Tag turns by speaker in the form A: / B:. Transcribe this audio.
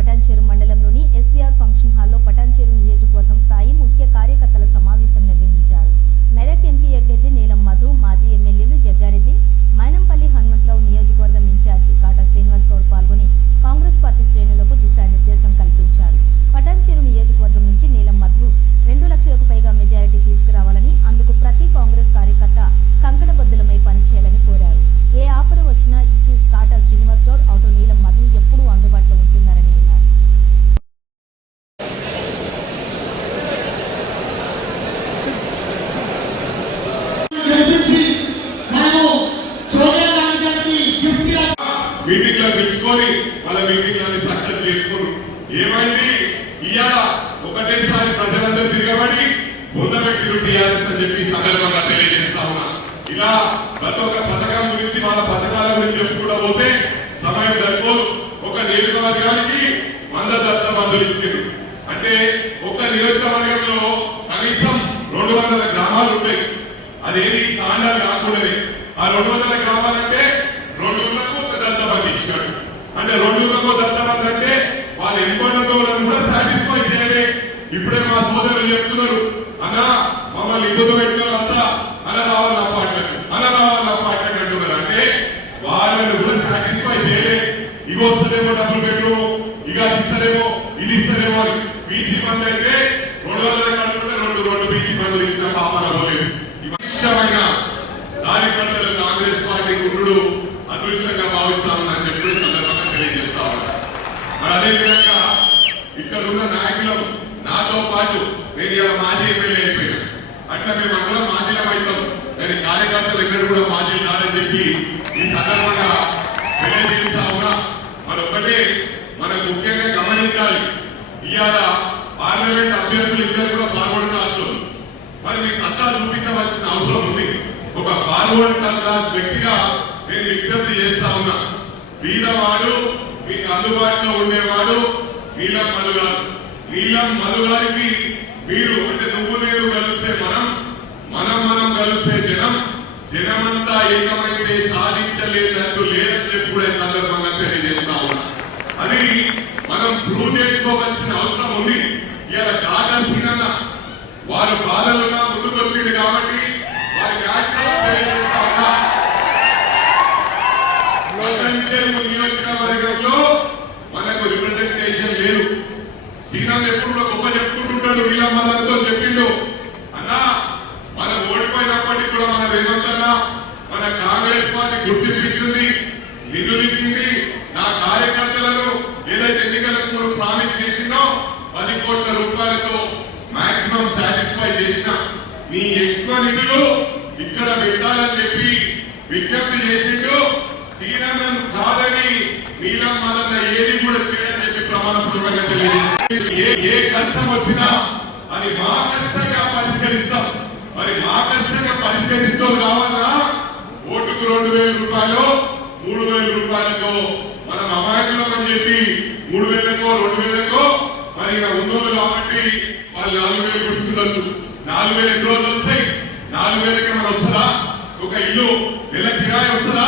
A: పటాన్చేరు మండలంలోని SVR function హాల్లో పటాన్చేరు నియోజకవర్గం స్థాయి ముఖ్య
B: మీటింగ్ పెంచుకొని వాళ్ళ మీటింగ్ సక్సెస్ చేసుకున్నారు ఏమైంది? ఇవాళ ఒకటేసారి ప్రజలందరూ తిరగబడి పొందబెట్టిరు టీఆర్ఎస్ అని చెప్పి సందర్భంగా తెలియజేస్తా ఉన్నా. ఇలా ప్రతి ఒక్క పథకం గురించి వాళ్ళ పథకాల గురించి చెప్పుకుంటా పోతే సమయం సరిపోదు. ఒక నియోజకవర్గానికి వంద దత్త మందులు ఇచ్చారు. అంటే ఒక నియోజకవర్గంలో కనీసం రెండు వందల గ్రామాలు ఉంటాయి. అదేది కాండాలు కాకుండానే. ఆ రెండు వందల గ్రామాలంటే రెండు వందల అంటే రెండు ఊళ్ళకు దత్తమంది అంటే వాళ్ళ ఇబ్బందులను కూడా సాటిస్ఫై చేయాలి. ఇప్పుడే మా సోదరులు చెప్తున్నారు అన్న మమ్మల్ని ఇబ్బంది పెట్టిన వాళ్ళంతా అన్న రావాలి అపార్ట్మెంట్ అన్న రావాలి అపార్ట్మెంట్ అంటున్నారు. అంటే వాళ్ళని కూడా సాటిస్ఫై చేయలే. ఇగో వస్తారేమో డబ్బులు పెట్టు ఇక ఇస్తారేమో ఇది ఇస్తారేమో అని. బీసీ ఫండ్ అయితే రెండు వందల రెండు రెండు బీసీ ఫండ్లు ఇచ్చిన పాపన పోలేదు ఇష్టమైన కార్యకర్తలు కాంగ్రెస్ పార్టీ గుండు అదృష్టంగా భావిస్తామని చెప్పి సందర్భంగా తెలియజేస్తా ఉన్నారు మరి అదేవిధంగా ఇక్కడ ఉన్న నాయకులు నాతో పాటు నేను ఇలా మాజీ ఎమ్మెల్యే అయిపోయినా అట్లా మేము అందరం మాజీలం అవుతాం కానీ కార్యకర్తలు ఎక్కడ కూడా మాజీలు కాదని చెప్పి ఈ సందర్భంగా తెలియజేస్తా ఉన్నా. మరి ఒకటే మనం ముఖ్యంగా గమనించాలి. ఇవాళ పార్లమెంట్ అభ్యర్థులు ఇద్దరు కూడా పాల్గొనడం అవసరం మరి మీకు సత్తా చూపించవలసిన అవసరం ఉంది. ఒక ఫార్వర్డ్ క్లాస్ వ్యక్తిగా నేను విజ్ఞప్తి చేస్తా ఉన్నా. వీరవాడు మీకు అందుబాటులో ఉండేవాడు నీలం మధుగారు నీలం మధుగారికి మీరు అంటే నువ్వు నేను కలిస్తే మనం మనం మనం కలిస్తే జనం జనమంతా ఏకమైతే సాధించలేదంటూ లేదని చెప్పి కూడా ఈ సందర్భంగా తెలియజేస్తా ఉన్నా. అది మనం ప్రూవ్ చేసుకోవాల్సిన అవసరం ఉంది. ఇలా కాదాల్సిన వారు బాధలుగా ముందుకొచ్చింది కాబట్టి వారికి యాక్షన్ తెలియజేస్తా ఉన్నా. నియోజకవర్గంలో మనకు రిప్రజెంటేషన్ లేదు. సీనం ఎప్పుడు కూడా గొప్ప చెప్పుకుంటుంటాడు వీళ్ళమ్మతో చెప్పిండు. ఓడిపోయినప్పటికీ కూడా మన రేవంత్ అన్న మన కాంగ్రెస్ పార్టీ గుర్తింపు ఇచ్చింది నిధులు ఇచ్చింది నా కార్యకర్తలను ఏదైతే ఎన్నికలకు మనం ప్రామిస్ చేసిందో పది కోట్ల రూపాయలతో మాక్సిమం సాటిస్ఫై చేసిన మీ ఎక్కువ నిధులు ఇక్కడ పెట్టాలని చెప్పి విజ్ఞప్తి చేసిండు. శ్రీరంగం కాదని నీలం మదన్న ఏది కూడా చేయని చెప్పి ప్రమాణపూర్వకంగా తెలియజేసింది ఏ ఏ కష్టం వచ్చినా అది మా కష్టంగా పరిష్కరిస్తాం. మరి ఆకర్షణగా పరిష్కరిస్తూ కావాలన్నా ఓటుకు రెండు వేల రూపాయలు మూడు వేల రూపాయలకో మనం అమాయకులం అని చెప్పి మూడు వేలకో రెండు వేలకో మరి ఇక్కడ ఉన్నోళ్ళు కాబట్టి వాళ్ళు నాలుగు వేలు గుర్తుండొచ్చు. నాలుగు వేలు ఎన్ని రోజులు వస్తాయి? నాలుగు వేలకి మనం వస్తుందా? ఒక ఇల్లు నెల కిరాయి వస్తుందా?